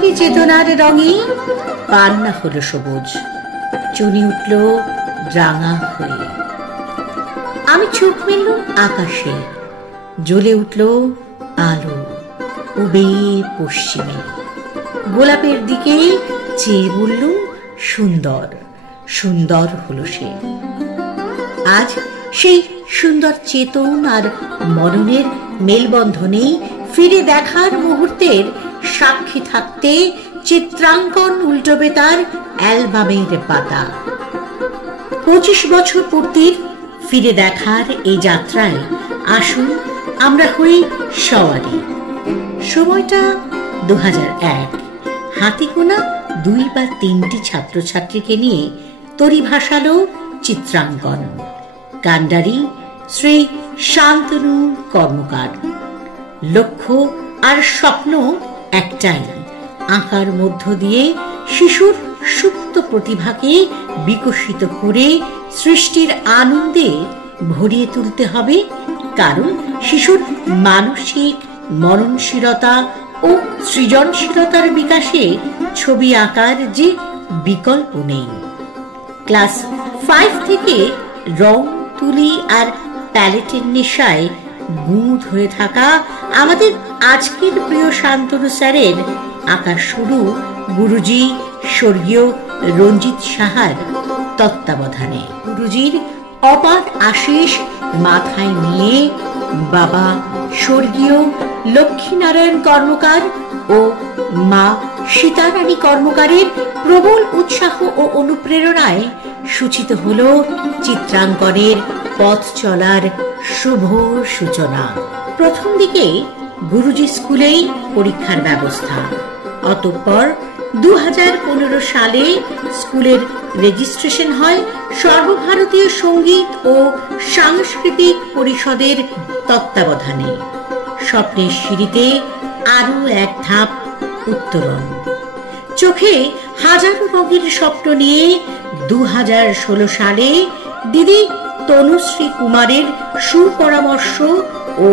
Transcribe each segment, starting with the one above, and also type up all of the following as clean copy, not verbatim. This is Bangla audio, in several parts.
সাগরী চেতনার রঙে পান্না হলো সবুজ, চুনি উঠল রাঙা হয়ে। আমি চোখ মেললুম আকাশে, জ্বলে উঠল আলো উবে পশ্চিমে। গোলাপের দিকে চেয়ে বললুম সুন্দর, সুন্দর হলো সে। আজ সেই সুন্দর চেতন আর মননের মেলবন্ধনে ফিরে দেখার মুহূর্তের সাক্ষী থাকতে চিত্রাঙ্কন উল্টোবে তার অ্যালবামের পাতা। 25 বছর পূর্তির ফিরে দেখার এই যাত্রায় আসুন আমরা হই সওয়ারি। সময়টা 2001। হাতে গোনা 2 বা 3টি ছাত্রছাত্রীকে নিয়ে তরি ভাসালো চিত্রাঙ্কন। কান্ডারি শ্রী শান্তনু কর্মকার। লক্ষ্য আর স্বপ্ন একটাই, আঁকার মধ্য দিয়ে শিশুর সুপ্ত প্রতিভাকে বিকশিত করে সৃষ্টির আনন্দে ভরিয়ে তুলতে হবে। কারণ শিশুর মানসিক মননশীলতা ও সৃজনশীলতার বিকাশে ছবি আঁকার যে বিকল্প নেই। ক্লাস 5 থেকে রং তুলি আর প্যালেটের নেশায় গুঁদ হয়ে থাকা আমাদের আজকের প্রিয় শান্তনু স্যারের আঁকা শুরু গুরুজি স্বর্গীয় রঞ্জিত সাহার তত্ত্বাবধানে। গুরুজির অপার আশীষ মাথায় নিয়ে বাবা স্বর্গীয় লক্ষ্মীনারায়ণ কর্মকার ও মা সীতারানী কর্মকারের প্রবল উৎসাহ ও অনুপ্রেরণায় সূচিত হল চিত্রাঙ্কনের পথ চলার শুভ সূচনা। প্রথম দিকে গুরুজি স্কুলেই পরীক্ষার ব্যবস্থা। অতঃপর 2015 সালে স্কুলের রেজিস্ট্রেশন হয় সর্বভারতীয় সঙ্গীত ও সাংস্কৃতিক পরিষদের তত্ত্বাবধানে। স্বপ্নের সিঁড়িতে আরো এক ধাপ উত্তরণ। চোখে হাজারো রঙের স্বপ্ন নিয়ে 2016 সালে দিদি তনুশ্রী কুমারের সুপরামর্শ ও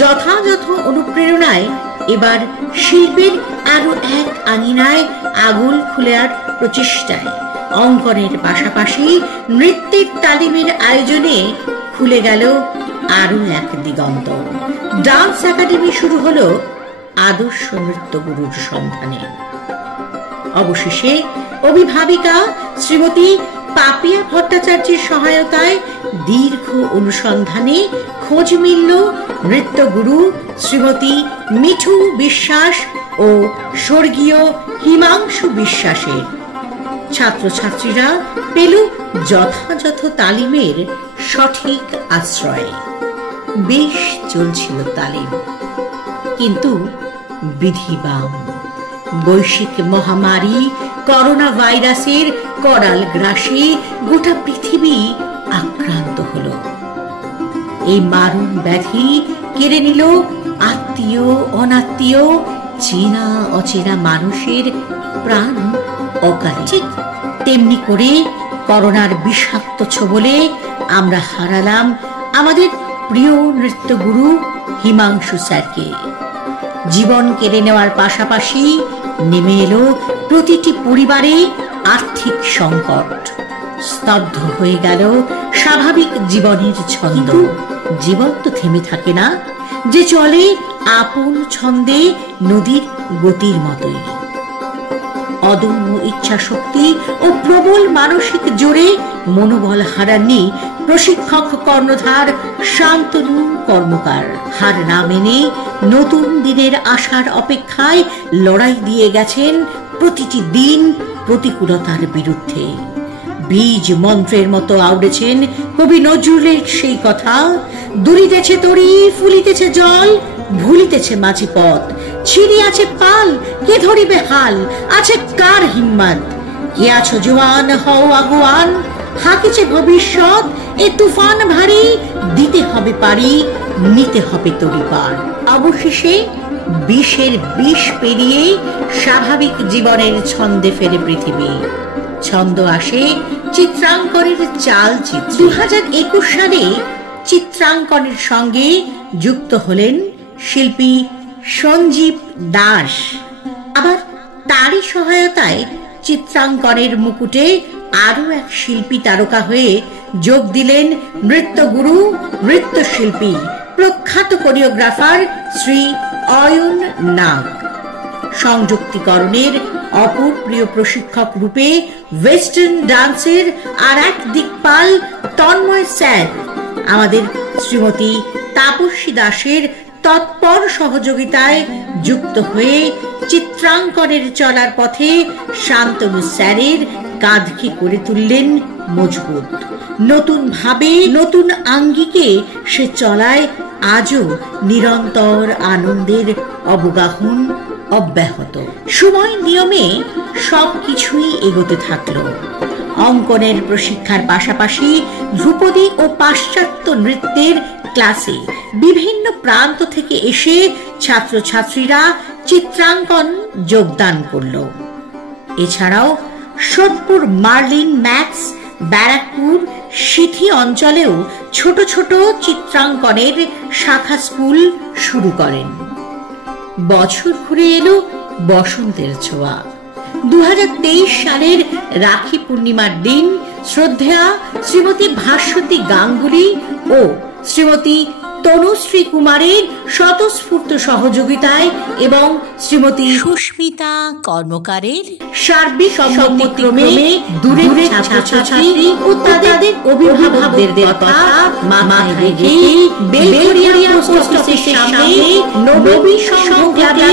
যথাযথ অনুপ্রেরণায় এবার শিল্পের আরো এক আঙিনায় আগুন খোলার প্রচেষ্টায় অঙ্কনের পাশাপাশি নৃত্যের তালিমের আয়োজনে খুলে গেল আরো এক দিগন্ত। ডান্স একাডেমি শুরু হলো আদর্শ নৃত্য গুরুর সন্ধানে। অবশেষে অভিভাবিকা শ্রীমতী পাপিয়া ভট্টাচার্যের সহায়তায় দীর্ঘ অনুসন্ধানে খোঁজ মিলল নৃত্যগুরু শ্রীমতী মিঠু বিশ্বাস ও স্বর্গীয় হিমাংশু বিশ্বাসের। ছাত্রছাত্রীরা পেল যথাযথ তালিমের সঠিক আশ্রয়। বেশ চলছিল তালিম, কিন্তু বিধিবাম বৈশ্বিক মহামারী করোনা ভাইরাসের করাল গ্রাসে গোটা পৃথিবী আক্রান্ত হল। এই মারণ ব্যাধি কেড়ে নিল আত্মীয় অনাত্মীয় চেনা অচেনা মানুষের প্রাণ অকালে। ঠিক তেমনি করে করোনার বিষাক্ত ছোবলে আমরা হারালাম আমাদের প্রিয় নৃত্যগুরু হিমাংশু স্যারকে। জীবন কেড়ে নেওয়ার পাশাপাশি নেমে এলো প্রতিটি পরিবারে আর্থিক সংকট। স্তব্ধ হয়ে গেল স্বাভাবিক জীবনের ছন্দ। জীবন তো থেমে থাকে না, যে চলে আপন ছন্দে নদীর গতির মতোই। অদম্য ইচ্ছা শক্তি ও প্রবল মানসিক জোরে মনোবল হারাননি প্রশিক্ষক কর্ণধার শান্তনু কর্মকার। হার না মেনে নতুন দিনের আশার অপেক্ষায় লড়াই দিয়ে গেছেন প্রতিটি দিন প্রতিকূলতার বিরুদ্ধে। বীজ মন্ত্রের মতো আউড়েছেন কবি নজরুলের সেই কথা, দুলিতেছে তরি ফুলিতেছে জল ভুলিতেছে মাঝি পথ, ছিড়িয়াছে পাল কে ধরিবে হাল, আছে কার হিম্মত, কে আছো জোয়ান হও আগুয়ান, হাকিছে ভবিষ্যৎ এ তুফান ভারী, দিতে হবে পারি নিতে হবে তরি পার। অবশেষে বিষের বিষ পেরিয়ে স্বাভাবিক জীবনের ছন্দে ফেরে পৃথিবী। ছন্দ আসে চিত্রাঙ্কনের চালচিত্র। 2021 সালে চিত্রাঙ্কনের সঙ্গে যুক্ত হলেন শিল্পী সঞ্জীব দাস। আবার তারই সহায়তায় চিত্রাঙ্কনের মুকুটে আরো এক শিল্পী তারকা হয়ে যোগ দিলেন নৃত্যগুরু, নৃত্যশিল্পী, প্রখ্যাত কোরিওগ্রাফার শ্রী অয়ন নাগ। সংযুক্তিকরণের অপর প্রিয় প্রশিক্ষক রূপে ওয়েস্টার্ন ডান্সের আর এক দিকপাল তন্ময় স্যার আমাদের শ্রীমতী তাপসী দাসের তৎপর সহযোগিতায় যুক্ত হয়ে চিত্রাঙ্কনের চলার পথে শান্তনু স্যারের কাঁধকে করে তুললেন মজবুত। নতুন ভাবে, নতুন আঙ্গিকে সে চলায় আজও নিরন্তর আনন্দের অবগাহন অব্যাহত। সময় নিয়মে সবকিছুই এগোতে থাকলো। অঙ্কনের প্রশিক্ষার পাশাপাশি ধ্রুপদী ও পাশ্চাত্য নৃত্যের ক্লাসে বিভিন্ন প্রান্ত থেকে এসে ছাত্রছাত্রীরা চিত্রাঙ্কন যোগদান করল। এছাড়াও সোদপুর, মার্লিন, ম্যাক্স, ব্যারাকপুর, সিথি অঞ্চলেও ছোট ছোট চিত্রাঙ্কনের শাখা স্কুল শুরু করেন। বছর ঘুরে এলো বসন্তের ছোঁয়া। 2023 সালের রাখি পূর্ণিমার দিন শ্রদ্ধেয়া শ্রীমতী ভাস্বতী গাঙ্গুলি ও শ্রীমতী তনুশ্রী কুমারের স্বতঃস্ফূর্ত সহযোগিতায় এবং শ্রীমতী সুস্মিতা কর্মকারের সার্বিক সম্মতিক্রমে দূরের ছাত্রছাত্রী ও তাদের অভিভাবকদের কথা মাথায় রেখে বেলঘরিয়া পোস্ট অফিসের সামনে নবী সংঘ ক্লাবে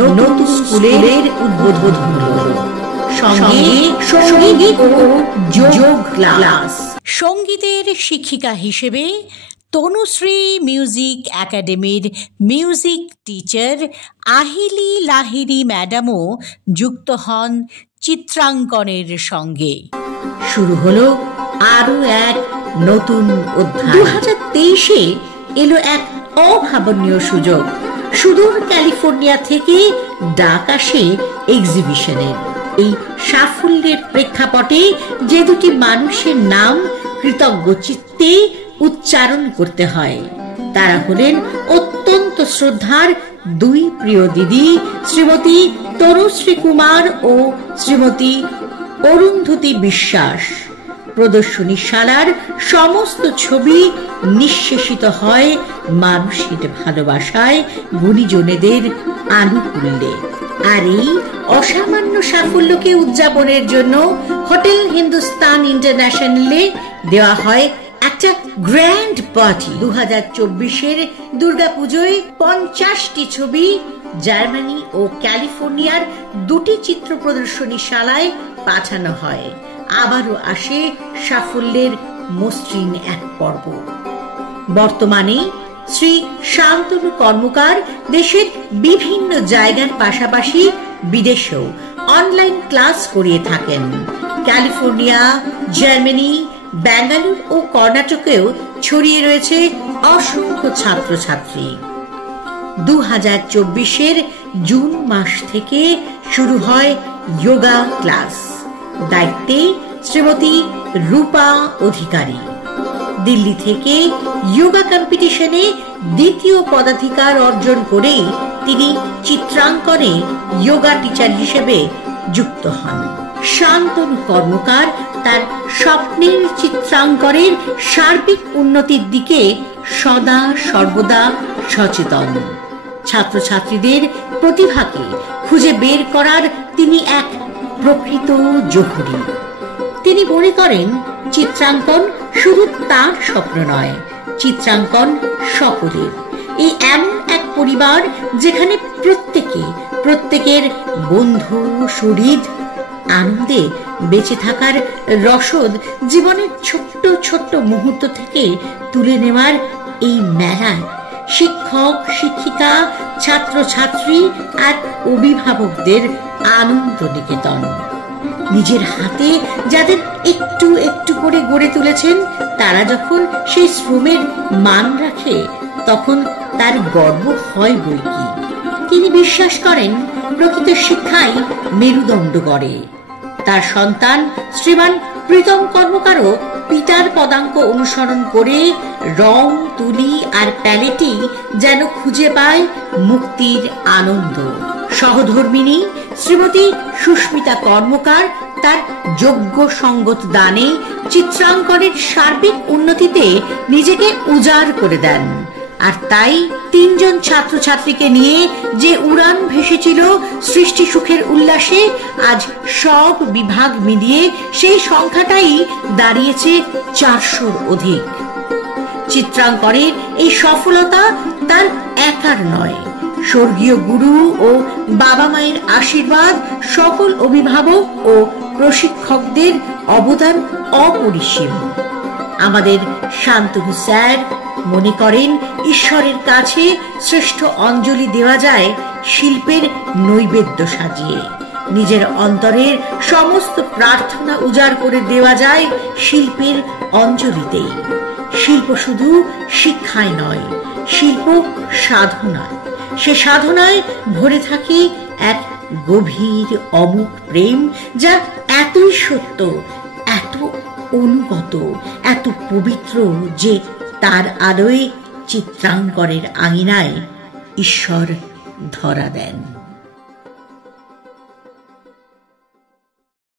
নতুন স্কুলের উদ্বোধন হলো। সঙ্গে সঙ্গীত ও যোগ ক্লাস। সঙ্গীতের শিক্ষিকা হিসেবে তনুশ্রী মিউজিক একাডেমির মিউজিক টিচার আহিলি লাহিরি ম্যাডামও যুক্ত হন চিত্রাঙ্কনের সঙ্গে। শুরু হলো আরো এক নতুন অধ্যায়। 2023-এ এলো এক অভাবনীয় সুযোগ। সুদূর ক্যালিফোর্নিয়া থেকে ডাক আসে এক্সিবিশনের। এই সাফল্যের প্রেক্ষাপটে যে দুটি মানুষের নাম কৃতজ্ঞ চিত্তে উচ্চারণ করতে হয়, তারা হলেন অত্যন্ত শ্রদ্ধার দুই প্রিয় দিদি, শ্রীমতী তনুশ্রী কুমার ও শ্রীমতী অরুন্ধতী বিশ্বাস। প্রদর্শনীশালার সমস্ত ছবি নিঃশেষিত হয় মানুষের ভালোবাসায়, গুণীজনেদের আনুকূল্যে। আর এই অসামান্য সাফল্যকে উদযাপনের জন্য হোটেল হিন্দুস্তান ইন্টারন্যাশনালে দেওয়া হয় একটা গ্র্যান্ড পার্টি। 2024-এর দুর্গাপুজোয় 50টি ছবি জার্মানি ও ক্যালিফোর্নিয়ার দুটি চিত্র প্রদর্শনীশালায় পাঠানো হয়। আবারও আসে সাফল্যের মসৃণ এক পর্ব। বর্তমানে শ্রী শান্তনু কর্মকার দেশের বিভিন্ন জায়গার পাশাপাশি বিদেশেও অনলাইন ক্লাস করিয়ে থাকেন। ক্যালিফোর্নিয়া, জার্মানি, বেঙ্গালুরু ও কর্ণাটকেও ছড়িয়ে রয়েছে অসংখ্য ছাত্রছাত্রী। 2024-এর জুন মাস থেকে শুরু হয় যোগা ক্লাস। দায়িত্বে শ্রীমতী রূপা অধিকারী। দিল্লি থেকে যোগা কম্পিটিশনে দ্বিতীয় পদাধিকার অর্জন করে তিনি চিত্রাঙ্কনে যোগা টিচার হিসেবে যুক্ত হন। শান্তনু কর্মকার তার স্বপ্নের চিত্রাঙ্কনের সার্বিক উন্নতির দিকে সদা সর্বদা সচেতন। ছাত্রছাত্রীদের প্রতিভাকে খুঁজে বের করার তিনি এক প্রকৃত জহুরি। তিনি মনে করেন চিত্রাঙ্কন শুধু তার স্বপ্ন নয়, চিত্রাঙ্কন সকলের। এই এমন এক পরিবার যেখানে প্রত্যেকের বন্ধু সুহৃদ, আনন্দে বেঁচে থাকার রসদ জীবনের ছোট্ট ছোট্ট মুহূর্ত থেকে তুলে নেওয়ার এই মেলায় শিক্ষক, শিক্ষিকা, ছাত্রছাত্রী আর অভিভাবকদের আনন্দ নিকেতন। নিজের হাতে যাদের একটু একটু করে গড়ে তুলেছেন, তারা যখন সেই শ্রমের মান রাখে তখন তার গর্ব হয় বৈকি। তিনি বিশ্বাস করেন প্রকৃত শিক্ষাই মেরুদণ্ড গড়ে। তার সন্তান শ্রীমান প্রীতম কর্মকারও পিতার পদাঙ্ক অনুসরণ করে রং, তুলি আর প্যালেটই যেন খুঁজে পায় মুক্তির আনন্দ। সহধর্মিনী শ্রীমতী সুস্মিতা কর্মকার তার যোগ্য সঙ্গত দানে চিত্রাঙ্কনের সার্বিক উন্নতিতে নিজেকে উজাড় করে দেন। আর তাই 3 জন ছাত্রছাত্রীকে নিয়ে যে উড়ান ভেসেছিল সৃষ্টি সুখের উল্লাসে, আজ সব বিভাগ মিলিয়ে সেই সংখ্যাটাই দাঁড়িয়েছে 400-র অধিক। চিত্রাঙ্কনের এই সফলতা তার একার নয়, স্বর্গীয় গুরু ও বাবা মায়ের আশীর্বাদ, সকল অভিভাবক ও প্রশিক্ষকদের অবদান অপরিসীম। আমাদের শান্তনু স্যার মনে করেন, ঈশ্বরের কাছে শ্রেষ্ঠ অঞ্জলি দেওয়া যায় শিল্পের নৈবেদ্য সাজিয়ে। নিজের অন্তরের সমস্ত প্রার্থনা উজাড় করে দেওয়া যায় শিল্পের অঞ্জলিতেই। শিল্প শুধু শিক্ষায় নয়, শিল্প সাধনায়। সে সাধনায় ভরে থাকে এক গভীর অমুক প্রেম, যা এতই সত্য, এত অনুগত, এত পবিত্র যে তার আলোয় চিত্রাঙ্কনের আঙিনায় ঈশ্বর ধরা দেন।